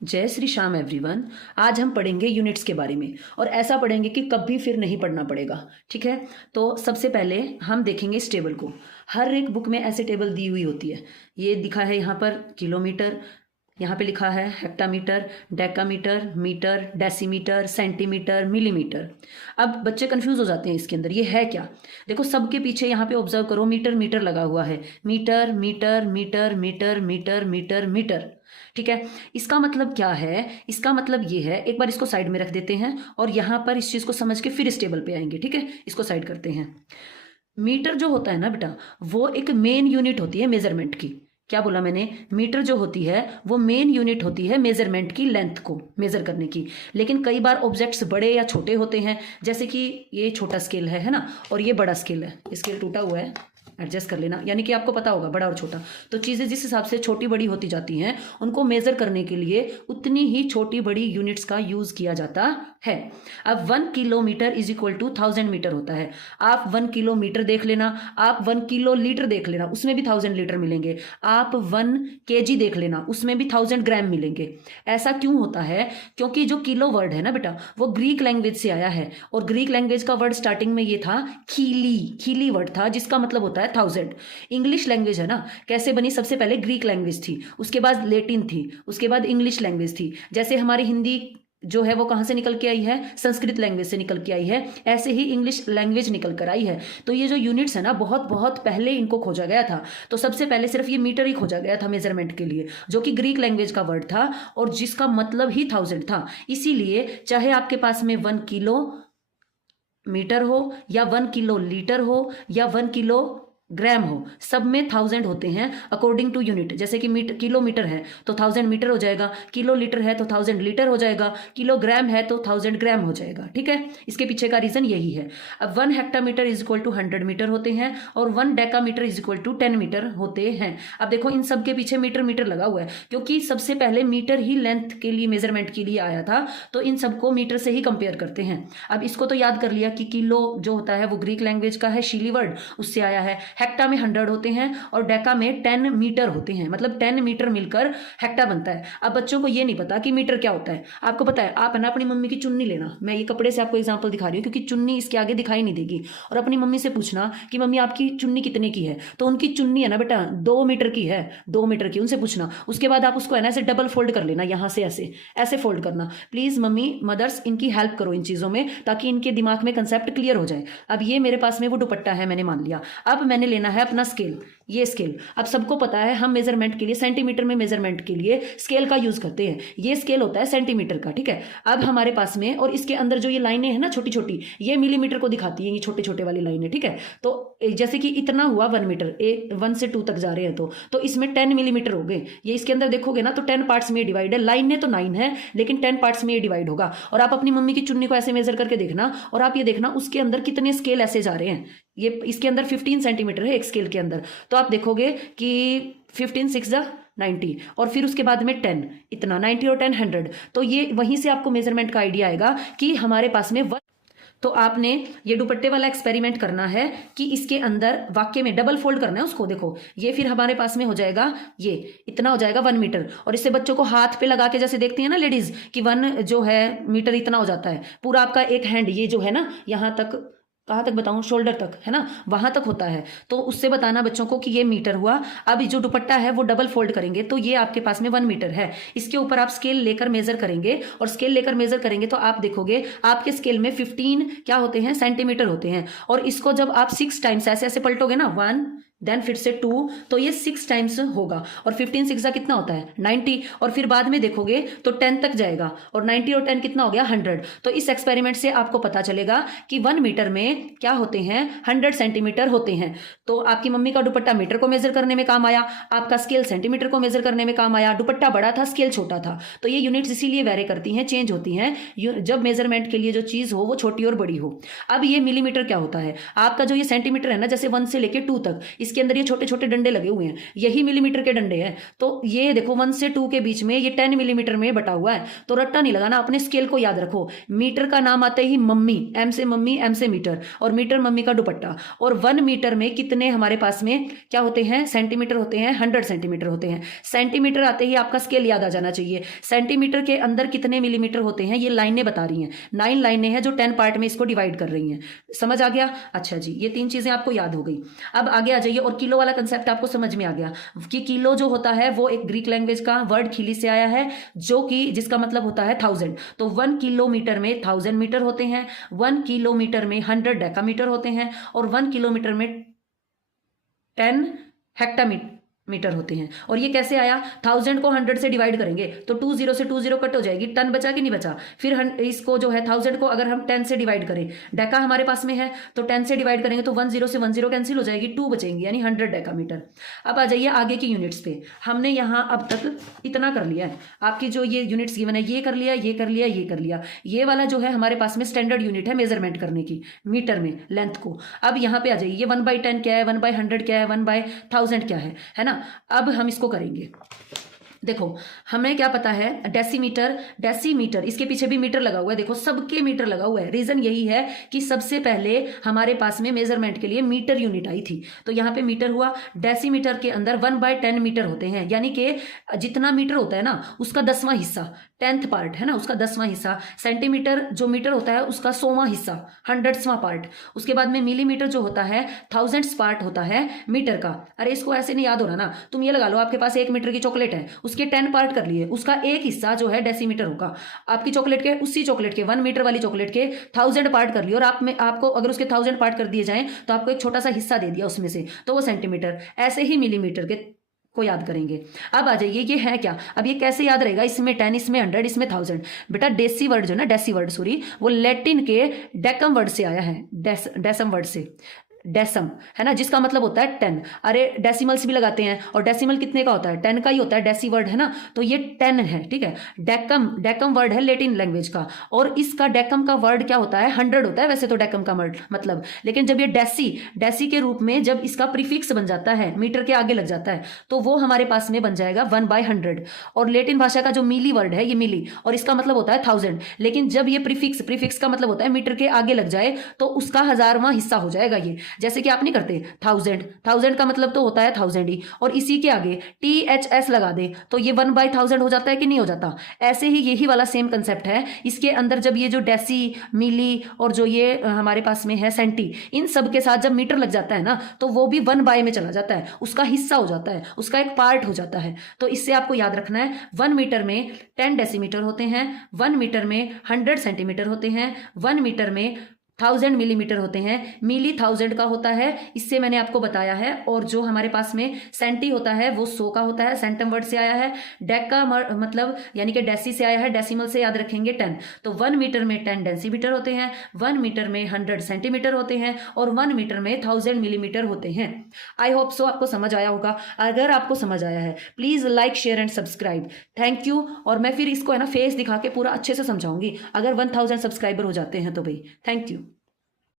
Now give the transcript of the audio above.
जय श्री श्याम एवरीवन। आज हम पढ़ेंगे यूनिट्स के बारे में और ऐसा पढ़ेंगे कि कभी फिर नहीं पढ़ना पड़ेगा। ठीक है, तो सबसे पहले हम देखेंगे इस टेबल को। हर एक बुक में ऐसे टेबल दी हुई होती है। ये दिखा है यहाँ पर किलोमीटर, यहाँ पे लिखा है hectometre, decametre, metre, decimetre, centimetre, millimetre. अब बच्चे कंफ्यूज हो जाते हैं इसके अंदर ये है क्या। देखो सबके पीछे यहाँ पे ऑब्जर्व करो, मीटर मीटर लगा हुआ है। Metre metre metre metre metre metre metre. ठीक है, इसका मतलब क्या है? इसका मतलब ये है, एक बार इसको साइड में रख देते हैं और यहाँ पर इस चीज़ को समझ के फिर इस टेबल पे आएंगे। ठीक है, इसको साइड करते हैं। मीटर जो होता है ना बेटा, वो एक मेन यूनिट होती है मेजरमेंट की। क्या बोला मैंने? मीटर जो होती है वो मेन यूनिट होती है मेजरमेंट की, लेंथ को मेजर करने की। लेकिन कई बार ऑब्जेक्ट्स बड़े या छोटे होते हैं, जैसे कि ये छोटा स्केल है ना, और ये बड़ा स्केल है। स्केल टूटा हुआ है, एडजस्ट कर लेना, यानी कि आपको पता होगा बड़ा और छोटा। तो चीज़ें जिस हिसाब से छोटी बड़ी होती जाती हैं, उनको मेज़र करने के लिए उतनी ही छोटी बड़ी यूनिट्स का यूज़ किया जाता है। अब 1 kilometre is equal to 1000 metre होता है। आप 1 किलोमीटर देख लेना, आप 1 किलो लीटर देख लेना, उसमें भी 1000 लीटर मिलेंगे। आप 1 केजी देख लेना, उसमें भी 1000 ग्राम मिलेंगे। ऐसा क्यों होता है? क्योंकि जो किलो वर्ड है ना बेटा, वो ग्रीक लैंग्वेज से आया है, और ग्रीक लैंग्वेज का वर्ड स्टार्टिंग में ये था खीली। खीली वर्ड था जिसका मतलब होता है 1000। इंग्लिश लैंग्वेज है ना, कैसे बनी? सबसे पहले ग्रीक लैंग्वेज थी, उसके बाद लेटिन थी, उसके बाद इंग्लिश लैंग्वेज थी। जैसे हमारी हिंदी जो है वो कहाँ से निकल के आई है? संस्कृत लैंग्वेज से निकल के आई है। ऐसे ही इंग्लिश लैंग्वेज निकल कर आई है। तो ये जो यूनिट्स है ना, बहुत बहुत पहले इनको खोजा गया था। तो सबसे पहले सिर्फ ये मीटर ही खोजा गया था मेजरमेंट के लिए, जो कि ग्रीक लैंग्वेज का वर्ड था और जिसका मतलब ही 1000 था। इसीलिए चाहे आपके पास में 1 किलो मीटर हो या 1 किलो लीटर हो या 1 किलो ग्राम हो, सब में 1000 होते हैं अकॉर्डिंग टू यूनिट। जैसे कि किलोमीटर है तो 1000 मीटर हो जाएगा, किलो लीटर है तो 1000 लीटर हो जाएगा, किलोग्राम है तो 1000 ग्राम हो जाएगा। ठीक है, इसके पीछे का रीजन यही है। अब 1 hectometre is equal to 100 metre होते हैं और 1 decametre is equal to 10 metre होते हैं। अब देखो इन सब के पीछे मीटर मीटर लगा हुआ है, क्योंकि सबसे पहले मीटर ही लेंथ के लिए, मेजरमेंट के लिए आया था, तो इन सबको मीटर से ही कंपेयर करते हैं। अब इसको तो याद कर लिया कि किलो जो होता है वो ग्रीक लैंग्वेज का है, शीली वर्ड, उससे आया है। हेक्टा में 100 होते हैं और डेका में 10 मीटर होते हैं, मतलब 10 मीटर मिलकर हेक्टा बनता है। अब बच्चों को ये नहीं पता कि मीटर क्या होता है। आपको पता है, आप है ना अपनी मम्मी की चुन्नी लेना, मैं ये कपड़े से आपको एग्जांपल दिखा रही हूँ क्योंकि चुन्नी इसके आगे दिखाई नहीं देगी, और अपनी मम्मी से पूछना कि मम्मी आपकी चुन्नी कितने की है, तो उनकी चुन्नी है ना बेटा 2 मीटर की है, 2 मीटर की, उनसे पूछना। उसके बाद आप उसको है ना ऐसे डबल फोल्ड कर लेना, यहाँ से ऐसे ऐसे फोल्ड करना। प्लीज मम्मी मदर्स इनकी हेल्प करो इन चीजों में, ताकि इनके दिमाग में कंसेप्ट क्लियर हो जाए। अब ये मेरे पास में वो दुपट्टा है, मैंने मान लिया। अब मैंने लेना है अपना स्केल, ये स्केल। अब सबको पता है हम मेजरमेंट के लिए, सेंटीमीटर में मेजरमेंट के लिए स्केल का यूज करते हैं। ये स्केल होता है सेंटीमीटर का। ठीक है, अब हमारे पास में, और इसके अंदर जो ये लाइनें हैं ना छोटी छोटी, ये मिलीमीटर को दिखाती हैं, ये छोटे छोटे वाली लाइनें। ठीक है, तो जैसे कि इतना हुआ 1 मीटर, 1 से 2 तक जा रहे हैं तो इसमें 10 मिलीमीटर हो गए। ये इसके अंदर देखोगे ना तो 10 पार्ट्स में डिवाइड है। लाइन ने तो 9 है, लेकिन 10 पार्ट्स में ये डिवाइड होगा। और आप अपनी मम्मी की चुन्नी को ऐसे मेजर करके देखना, और आप ये देखना उसके अंदर कितने स्केल ऐसे जा रहे हैं। ये इसके अंदर 15 सेंटीमीटर है एक स्केल के अंदर, तो आप देखोगे कि 15 6 जा 90, और फिर उसके बाद में 10, इतना 90 और 10 100। तो ये वहीं से आपको मेजरमेंट का आइडिया आएगा कि हमारे पास में तो आपने ये दुपट्टे वाला एक्सपेरिमेंट करना है कि इसके अंदर वाक्य में डबल फोल्ड करना है उसको। देखो ये फिर हमारे पास में हो जाएगा, ये इतना हो जाएगा 1 मीटर। और इससे बच्चों को हाथ पे लगा के जैसे देखती है ना लेडीज कि 1 जो है मीटर इतना हो जाता है। पूरा आपका एक हैंड, ये जो है ना यहाँ तक, कहाँ तक बताऊं, शोल्डर तक है ना, वहां तक होता है। तो उससे बताना बच्चों को कि ये मीटर हुआ। अब जो दुपट्टा है वो डबल फोल्ड करेंगे तो ये आपके पास में 1 मीटर है। इसके ऊपर आप स्केल लेकर मेजर करेंगे, और स्केल लेकर मेजर करेंगे तो आप देखोगे आपके स्केल में 15 क्या होते हैं? सेंटीमीटर होते हैं। और इसको जब आप 6 टाइम्स ऐसे ऐसे पलटोगे ना, 1 देन फिर से 2, तो ये 6 टाइम्स होगा। और 15 6 का कितना होता है? 90। और फिर बाद में देखोगे तो 10 तक जाएगा, और 90 और 10 कितना हो गया? 100। तो इस एक्सपेरिमेंट से आपको पता चलेगा कि 1 मीटर में क्या होते हैं? 100 सेंटीमीटर होते हैं। तो आपकी मम्मी का दुपट्टा मीटर को मेजर करने में काम आया, आपका स्केल सेंटीमीटर को मेजर करने में काम आया। दुपट्टा बड़ा था, स्केल छोटा था। तो ये यूनिट्स इसीलिए वेरी करती हैं, चेंज होती हैं, जब मेजरमेंट के लिए जो चीज हो वो छोटी और बड़ी हो। अब ये मिलीमीटर क्या होता है? आपका जो ये सेंटीमीटर है ना, जैसे 1 से लेके 2 तक, इसके अंदर ये छोटे छोटे डंडे लगे हुए हैं, यही मिलीमीटर के डंडे हैं। तो ये देखो 1 से 2 के बीच में ये 10 मिलीमीटर में बटा हुआ है। तो रट्टा नहीं लगाना, अपने स्केल को याद रखो। मीटर का नाम आते ही मम्मी, एम से मम्मी, एम से मीटर, और मीटर मम्मी का दुपट्टा। और 1 मीटर में कितने हमारे पास में क्या होते हैं, सेंटीमीटर होते हैं, 100 सेंटीमीटर होते हैं। सेंटीमीटर आते ही आपका स्केल याद आ जाना चाहिए। सेंटीमीटर के अंदर कितने मिलीमीटर होते हैं ये लाइनें बता रही हैं, 9 लाइनें हैं जो 10 पार्ट में इसको डिवाइड कर रही हैं। समझ आ गया? अच्छा जी, ये 3 चीजें आपको याद हो गई। अब आगे आ जाइए, और किलो वाला कंसेप्ट आपको समझ में आ गया कि किलो जो होता है वो एक ग्रीक लैंग्वेज का वर्ड खिली से आया है, जो कि जिसका मतलब होता है 1000। तो 1 किलोमीटर में 1000 मीटर होते हैं, 1 किलोमीटर में 100 डेकामीटर होते हैं, और 1 किलोमीटर में 10 हेक्टामीटर होते हैं। और ये कैसे आया, 1000 को 100 से डिवाइड करेंगे तो 20 से 20 कट हो जाएगी, टन बचा कि नहीं बचा। फिर इसको जो है 1000 को अगर हम 10 से डिवाइड करें, डेका हमारे पास में है तो 10 से डिवाइड करेंगे तो 10 से 10 कैंसिल हो जाएगी, 2 बचेंगी, यानी 100 डेकामीटर। अब आ जाइए आगे की यूनिट्स पे। हमने यहाँ अब तक इतना कर लिया है, आपकी जो ये यूनिट्स गिवन है ये कर लिया, ये कर लिया, ये कर लिया। ये वाला जो है हमारे पास में स्टैंडर्ड यूनिट है मेजरमेंट करने की, मीटर में लेंथ को। अब यहाँ पे आ जाइए, ये 1/10 क्या है, 1/100 क्या है, 1/1000 क्या है ना। अब हम इसको करेंगे। देखो हमें क्या पता है, डेसीमीटर, डेसीमीटर, इसके पीछे भी मीटर लगा हुआ है, देखो सबके मीटर लगा हुआ है। रीजन यही है कि सबसे पहले हमारे पास में मेजरमेंट के लिए मीटर यूनिट आई थी, तो यहाँ पे मीटर हुआ। डेसीमीटर के अंदर 1/10 मीटर होते हैं, यानी कि जितना मीटर होता है ना उसका 10वां हिस्सा, 10th पार्ट है ना, उसका 10वां हिस्सा। सेंटीमीटर जो मीटर होता है उसका 100वां हिस्सा, 100वां पार्ट। उसके बाद में मिलीमीटर जो होता है 1000th पार्ट होता है मीटर का। अरे इसको ऐसे नहीं याद हो रहा ना, तुम ये लगा लो, आपके पास 1 मीटर की चॉकलेट है, उसके 10 पार्ट कर लिए, उसका एक हिस्सा जो है डेसीमीटर होगा। आपकी चॉकलेट के, उसी चॉकलेट के 1 मीटर वाली चॉकलेट के 1000 पार्ट कर लिए, और आपको अगर उसके 1000 पार्ट कर दिए जाएं तो आपको एक छोटा सा हिस्सा दे दिया उसमें से, तो वो सेंटीमीटर। ऐसे ही मिलीमीटर के को याद करेंगे। अब आ जाइए, ये है क्या, अब ये कैसे याद रहेगा, इसमें 10, इसमें 100, इसमें 1000। बेटा डेसी वर्ड जो ना, डेसी वर्ड सॉरी, वो लैटिन के डेकम वर्ड से आया है, डेसम वर्ड से, डेसम है ना, जिसका मतलब होता है 10। अरे डेसिमल्स भी लगाते हैं, और डेसिमल कितने का होता है, 10 का ही होता है, डेसी वर्ड है ना, तो ये 10 है, ठीक है। डेकम, डेकम वर्ड है लेटिन लैंग्वेज का, और इसका डेकम का वर्ड क्या होता है, 100 होता है वैसे तो डेकम का वर्ड मतलब, लेकिन जब ये डेसी, डेसी के रूप में जब इसका प्रीफिक्स बन जाता है, मीटर के आगे लग जाता है, तो वो हमारे पास में बन जाएगा 1/100। और लेटिन भाषा का जो मिली वर्ड है, ये मिली, और इसका मतलब होता है 1000, लेकिन जब ये प्रीफिक्स, प्रीफिक्स का मतलब होता है मीटर के आगे लग जाए तो उसका 1000वां हिस्सा हो जाएगा ये। जैसे कि आप नहीं करते 1000, 1000 का मतलब तो होता है 1000 ही, और इसी के आगे THS लगा दे तो ये 1/1000 हो जाता है कि नहीं हो जाता। ऐसे ही यही वाला सेम कंसेप्ट है, इसके अंदर जब ये जो डेसी, मिली और जो ये हमारे पास में है सेंटी, इन सब के साथ जब मीटर लग जाता है ना तो वो भी 1/, में चला जाता है, उसका हिस्सा हो जाता है, उसका एक पार्ट हो जाता है। तो इससे आपको याद रखना है, 1 मीटर में 10 डेसीमीटर होते हैं, 1 मीटर में 100 सेंटीमीटर होते हैं, 1 मीटर में 1000 मिलीमीटर होते हैं, मिली 1000 का होता है, इससे मैंने आपको बताया है। और जो हमारे पास में सेंटी होता है वो 100 का होता है, सेंटम वर्ड से आया है। डेका मतलब यानी कि डेसी से आया है, डेसिमल से याद रखेंगे 10। तो 1 मीटर में 10 डेसीमीटर होते हैं, 1 मीटर में 100 सेंटीमीटर होते हैं, और 1 मीटर में 1000 मिलीमीटर होते हैं। आई होप सो आपको समझ आया होगा। अगर आपको समझ आया है please like, share and subscribe. Thank you. और मैं फिर इसको है ना फेस दिखा के पूरा अच्छे से समझाऊंगी अगर 1000 सब्सक्राइबर हो जाते हैं तो भाई। Thank you.